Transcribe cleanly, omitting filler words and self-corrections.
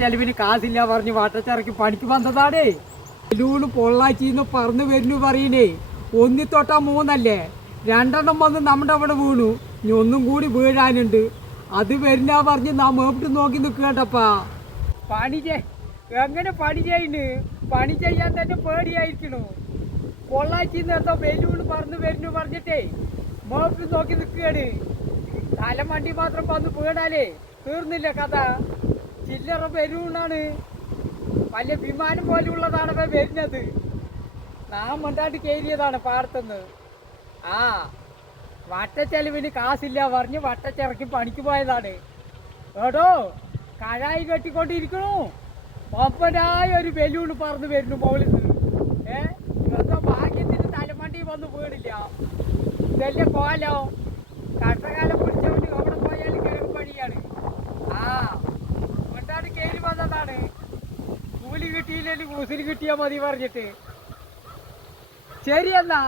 ചെലവിന് കാശില്ല പറഞ്ഞ് വാട്ടച്ചെറക്കി പണിക്ക് വന്നതാടേ. ബലൂണ് പൊള്ളാച്ചിന്ന് പറന്ന് വരുന്നു പറയണേ. ഒന്നിത്തൊട്ടാ മൂന്നല്ലേ, രണ്ടെണ്ണം വന്ന് നമ്മുടെ അവിടെ വീണു. ഇനി ഒന്നും കൂടി വീഴാനുണ്ട്. അത് വരുന്ന പറഞ്ഞ് നാം മേപ്പിട്ട് നോക്കി നിൽക്കണ്ടപ്പാ. എങ്ങനെ പണി ചെയ്യുന്നു? പണി ചെയ്യാൻ തന്നെ പേടിയായിരിക്കണു. പൊള്ളാച്ചിന്ന് എന്തോ ബലൂണ് പറന്ന് വരുന്നു പറഞ്ഞിട്ടേ മേപ്പിട്ട് നോക്കി നിൽക്കുകയാണ്. തലമണ്ടി മാത്രം വന്ന് വീണാലേ തീർന്നില്ല കഥ. ചില്ലറ ബലൂണാണ്, വലിയ വിമാനം പോലെയുള്ളതാണ് വരുന്നത്. നാം മണ്ടാണ്ട് കയറിയതാണ് പാടത്തുനിന്ന്. ആ വട്ടച്ചെലവിന് കാശില്ല പറഞ്ഞ് വട്ടച്ചിറക്കി പണിക്ക് പോയതാണ്. എടോ കഴായി കെട്ടിക്കൊണ്ടിരിക്കണു, ഒപ്പനായ ഒരു ബലൂണ് പറന്ന് വരുന്നു മുകളിൽ നിന്ന്. എന്തോ ഭാഗ്യത്തിന് തലമണ്ടി വന്ന് വീണില്ല. ഇതല്ലേ കോലോ, കഷ്ടകാലം പിടിച്ചോണ്ട് അവിടെ പോയാലും കയറി പണിയാണ്. ആ മണ്ടാണ്ട് കയറി വന്നതാണ്. കൂലി കിട്ടിയില്ലെങ്കിൽ കൂസിൽ കിട്ടിയാൽ മതി പറഞ്ഞിട്ട്. ശരി എന്നാ.